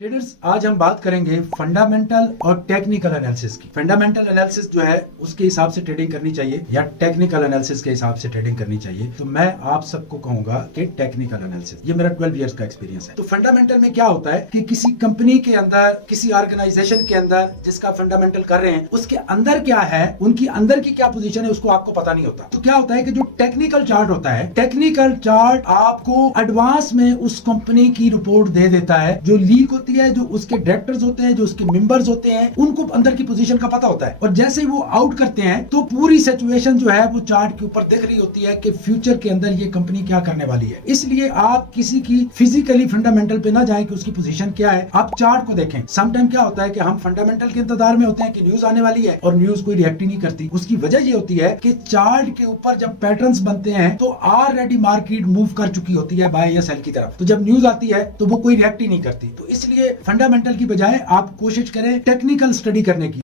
Traders, आज हम बात करेंगे फंडामेंटल और टेक्निकल एनालिसिस की। फंडामेंटल एनालिसिस जो है उसके हिसाब से ट्रेडिंग करनी चाहिए या टेक्निकल एनालिसिस के हिसाब से ट्रेडिंग करनी चाहिए। तो मैं आप सबको कहूंगा कि टेक्निकल एनालिसिस, ये मेरा 12 इयर्स का एक्सपीरियंस है। तो फंडामेंटल में क्या होता है कि किसी कंपनी के अंदर, किसी ऑर्गेनाइजेशन के अंदर जिसका फंडामेंटल कर रहे हैं, उसके अंदर क्या है, उनकी अंदर की क्या पोजीशन है, उसको आपको पता नहीं होता। तो क्या होता है कि जो टेक्निकल चार्ट होता है, टेक्निकल चार्ट आपको एडवांस में उस कंपनी की रिपोर्ट दे देता है। जो लीक होती है, जो उसके डायरेक्टर्स होते हैं, जो उसके मेंबर्स होते हैं, उनको अंदर की पोजीशन का पता होता है। और जैसे ही वो आउट करते हैं तो पूरी सिचुएशन जो है वो चार्ट के ऊपर दिख रही होती है कि फ्यूचर के अंदर ये कंपनी क्या करने वाली है। इसलिए आप किसी की फिजिकली फंडामेंटल पे ना जाएं कि उसकी पोजीशन क्या है, आप चार्ट को देखें। समटाइम क्या होता है कि हम फंडामेंटल के इंतजार में होते हैं कि न्यूज आने वाली है और न्यूज कोई रिएक्ट ही नहीं करती। उसकी वजह ये होती है कि चार्ट के ऊपर जब पैटर्न्स बनते हैं तो ऑलरेडी मार्केट मूव कर चुकी होती है बाय या सेल की तरफ। तो जब न्यूज आती है तो वो कोई रिएक्ट ही नहीं करती। तो इसलिए फंडामेंटल की बजाय आप कोशिश करें टेक्निकल स्टडी करने की।